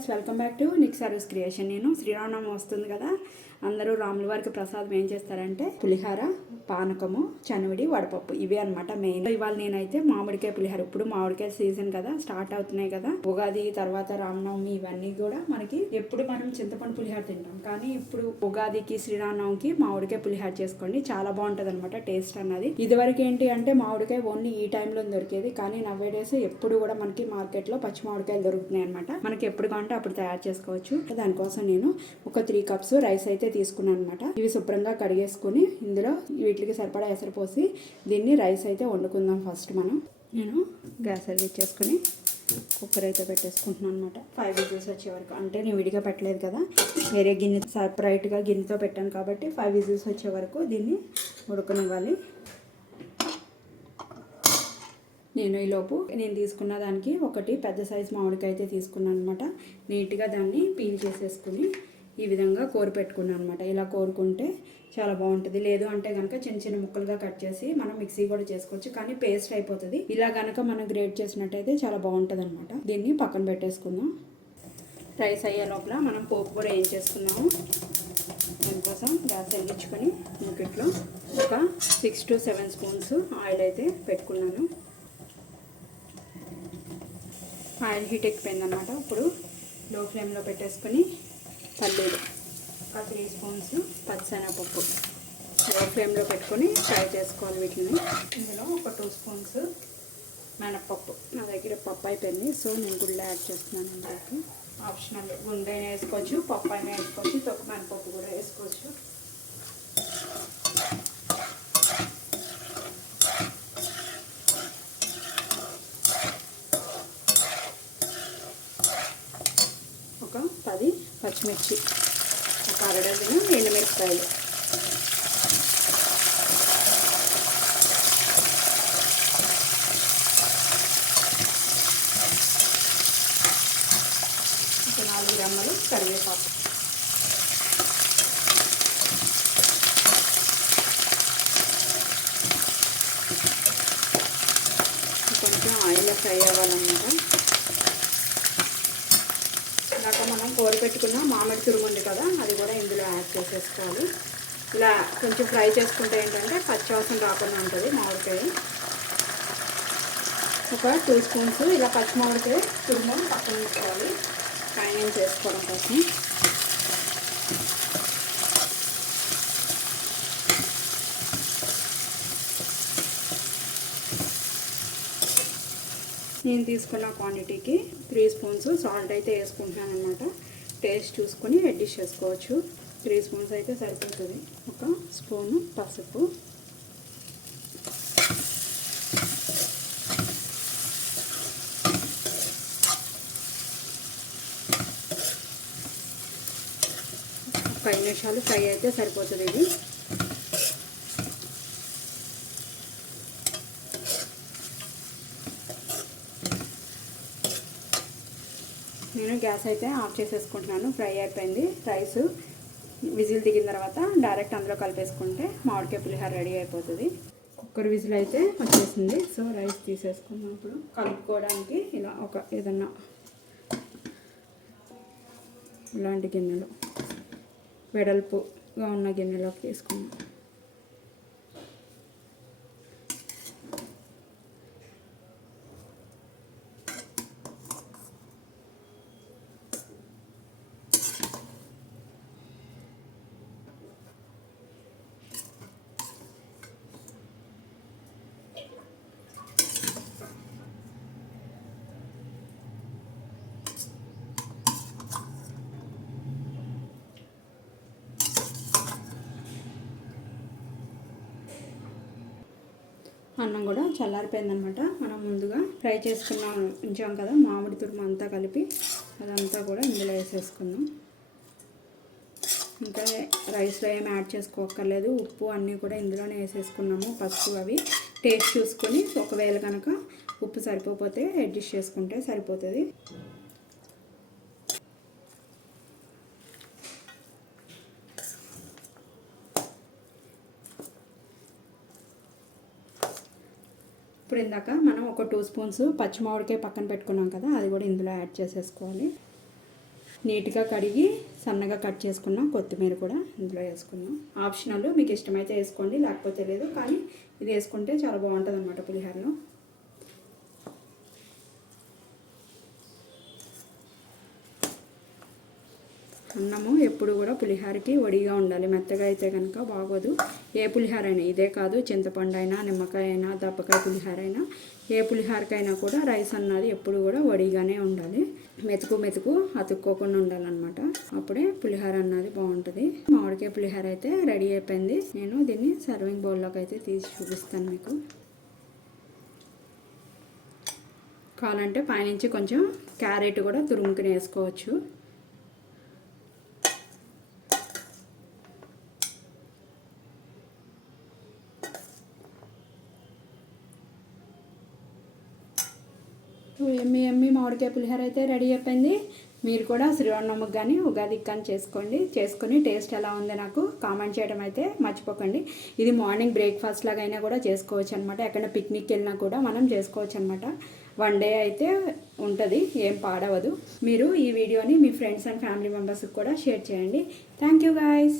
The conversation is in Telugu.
Guys, welcome back to Nick service creation. నేను శ్రీరామనవమి వస్తుంది కదా, అందరూ రాముల వారికి ప్రసాదం ఏం చేస్తారంటే పులిహార, పానకము, చనివిడి, వడపప్పు ఇవే అనమాట మెయిన్. ఇవాళ నేనైతే మామిడికాయ పులిహార, ఇప్పుడు మామిడికాయ సీజన్ కదా, స్టార్ట్ అవుతున్నాయి కదా, ఉగాది తర్వాత రామనవమి ఇవన్నీ కూడా మనకి ఎప్పుడు మనం చింతపండు పులిహార తింటాం, కానీ ఇప్పుడు ఉగాదికి శ్రీరామనవమికి మామిడికాయ పులిహార చేసుకోండి, చాలా బాగుంటది అనమాట టేస్ట్ అన్నది. ఇదివరకు ఏంటి అంటే మామిడికాయ ఓన్లీ ఈ టైంలో దొరికేది, కానీ నవ్వే డేస్ ఎప్పుడు కూడా మనకి మార్కెట్లో పచ్చి మామిడికాయలు దొరుకుతున్నాయి అనమాట. మనకి ఎప్పుడు కావాలంటే అప్పుడు తయారు చేసుకోవచ్చు. దానికోసం నేను ఒక 3 కప్స్ రైస్ అయితే తీసుకున్నాను అనమాట. ఇవి శుభ్రంగా కడిగేసుకుని ఇందులో వీటికి సరిపడా ఎసరు పోసి దీన్ని రైస్ అయితే వండుకుందాం. ఫస్ట్ నేను గ్యాస్ వెలిగించేసుకుని కుక్కర్ అయితే పెట్టేసుకుంటున్నాను అనమాట. 5 విజిల్స్ వచ్చే వరకు, అంటే నేను విడిగా పెట్టలేదు కదా, వేరే గిన్నె సపరేట్గా గిన్నెతో పెట్టాను కాబట్టి 5 విజిల్స్ వచ్చే వరకు దీన్ని ఉడకనివ్వాలి. నేను ఈలోపు నేను తీసుకున్న దానికి ఒకటి పెద్ద సైజు మామిడికాయ అయితే తీసుకున్నాను అనమాట. నీట్గా దాన్ని పీల్ చేసేసుకుని ఈ విధంగా కోరి పెట్టుకున్నాను అనమాట. ఇలా కోరుకుంటే చాలా బాగుంటుంది. లేదు అంటే కనుక చిన్న చిన్న ముక్కలుగా కట్ చేసి మనం మిక్సీ కూడా చేసుకోవచ్చు, కానీ పేస్ట్ అయిపోతుంది. ఇలా కనుక మనం గ్రేట్ చేసినట్టయితే చాలా బాగుంటుంది అనమాట. దీన్ని పక్కన పెట్టేసుకుందాం. రైస్ అయ్యే లోపల మనం పోపు కూడా ఏం చేసుకున్నాము. దానికోసం గ్యాస్ వెలిగించుకొని మూకిట్లో ఒక 6 to 7 స్పూన్స్ ఆయిల్ అయితే పెట్టుకున్నాను. ఆయిల్ హీట్ ఎక్కిపోయిందన్నమాట. ఇప్పుడు లో ఫ్లేమ్లో పెట్టేసుకొని పల్లీలు ఒక 3 స్పూన్స్, పచ్చిశనగపప్పు లో ఫ్లేమ్లో పెట్టుకొని ఫ్రై చేసుకోవాలి వీటిని. ఇందులో ఒక 2 స్పూన్స్ మినపప్పు, నా దగ్గర పప్పు అయిపోయింది సో నేను గుళ్ళ యాడ్ చేస్తున్నాను. ఇందులోకి ఆప్షనల్, గుండె వేసుకోవచ్చు, పప్పు అయినా వేసుకోవచ్చు, తొక్క మినపప్పు కూడా వేసుకోవచ్చు. ఒక 10 పచ్చిమిర్చి, ఒక అరడజను ఎండుమిరపకాయలు, ఒక 4 గ్రాములు కరివేపాకు, కొంచెం ఆయిల్ ఫ్రై అవ్వాలన్నమాట. ఇలాగ మనం కోరి పెట్టుకున్న మామిడి తురుము ఉంది కదా, అది కూడా ఇందులో యాడ్ చేసేసుకోవాలి. ఇలా కొంచెం ఫ్రై చేసుకుంటే ఏంటంటే పచ్చివాసన రాకుండా ఉంటుంది మామిడికాయ. ఒక 2 స్పూన్స్ ఇలా పచ్చి మామిడికాయ తురుము పక్కన వేసుకోవాలి ఫ్రైనింగ్ చేసుకోవడం కోసం. నేను తీసుకున్న క్వాంటిటీకి 3 స్పూన్స్ సాల్ట్ అయితే వేసుకుంటున్నాను అనమాట. టేస్ట్ చూసుకొని అడ్జస్ట్ చేసుకోవచ్చు. 3 స్పూన్స్ అయితే సరిపోతుంది. ఒక స్పూను పసుపు, ఒక 5 నిమిషాలు ఫ్రై అయితే సరిపోతుంది ఇది. నేను గ్యాస్ అయితే ఆఫ్ చేసేసుకుంటున్నాను. ఫ్రై అయిపోయింది. రైస్ విజిల్ దిగిన తర్వాత డైరెక్ట్ అందులో కలిపేసుకుంటే మామిడికాయ పులిహార రెడీ అయిపోతుంది. కుక్కర్ విజిల్ అయితే వచ్చేసింది. సో రైస్ తీసేసుకున్నాం. ఇప్పుడు కలుపుకోవడానికి ఇలా ఒక ఏదన్నా ఇలాంటి గిన్నెలో, వెడల్పుగా ఉన్న గిన్నెలోకి తీసుకున్నాం. అన్నం కూడా చల్లారిపోయిందనమాట. మనం ముందుగా ఫ్రై చేసుకున్న ఉంచాం కదా మామిడి తురుము అంతా కలిపి అదంతా కూడా ఇందులో వేసేసుకుందాం. ఇంకా రైస్లో ఏం యాడ్ చేసుకోక్కర్లేదు. ఉప్పు అన్నీ కూడా ఇందులోనే వేసేసుకున్నాము. పసుపు అవి టేస్ట్ చూసుకొని ఒకవేళ కనుక ఉప్పు సరిపోతే అడ్జస్ట్ చేసుకుంటే సరిపోతుంది. ఇప్పుడు ఇందాక మనం ఒక 2 స్పూన్స్ పచ్చి మామిడికాయ పక్కన పెట్టుకున్నాం కదా, అది కూడా ఇందులో యాడ్ చేసేసుకోవాలి. నీట్గా కడిగి సన్నగా కట్ చేసుకున్నాం. కొత్తిమీర కూడా ఇందులో వేసుకున్నాం. ఆప్షనల్, మీకు ఇష్టమైతే వేసుకోండి, లేకపోతే లేదు. కానీ ఇది వేసుకుంటే చాలా బాగుంటుంది అన్నమాట పులిహోరలో. అన్నము ఎప్పుడు కూడా పులిహోరకి వడిగా ఉండాలి, మెత్తగా అయితే కనుక బాగోదు. ఏ పులిహోర అయినా, ఇదే కాదు, చింతపండు అయినా, నిమ్మకాయ అయినా, దప్పకాయ పులిహోర అయినా, ఏ పులిహోరకైనా కూడా రైస్ అన్నది ఎప్పుడు కూడా వడిగానే ఉండాలి. మెతుకు అతుక్కోకుండా ఉండాలన్నమాట. అప్పుడే పులిహోర అన్నది బాగుంటుంది. మామిడికాయ పులిహోర అయితే రెడీ అయిపోయింది. నేను దీన్ని సర్వింగ్ బౌల్లోకి అయితే తీసి చూపిస్తాను మీకు. కావాలంటే పైనుంచి కొంచెం క్యారెట్ కూడా తురుముకుని వేసుకోవచ్చు. ఎమ్మి మామిడికాయ పులిహోర అయితే రెడీ అయిపోయింది. మీరు కూడా శ్రీరామనవమికి కానీ ఉగాదికి కానీ చేసుకొని టేస్ట్ ఎలా ఉందో నాకు కామెంట్ చేయడం అయితే మర్చిపోకండి. ఇది మార్నింగ్ బ్రేక్ఫాస్ట్ లాగా అయినా కూడా చేసుకోవచ్చు అనమాట. ఎక్కడైనా పిక్నిక్కి వెళ్ళినా కూడా మనం చేసుకోవచ్చు అనమాట. వన్ డే అయితే ఉంటుంది, ఏం పాడవదు. మీరు ఈ వీడియోని మీ ఫ్రెండ్స్ అండ్ ఫ్యామిలీ మెంబర్స్కి కూడా షేర్ చేయండి. Thank you guys.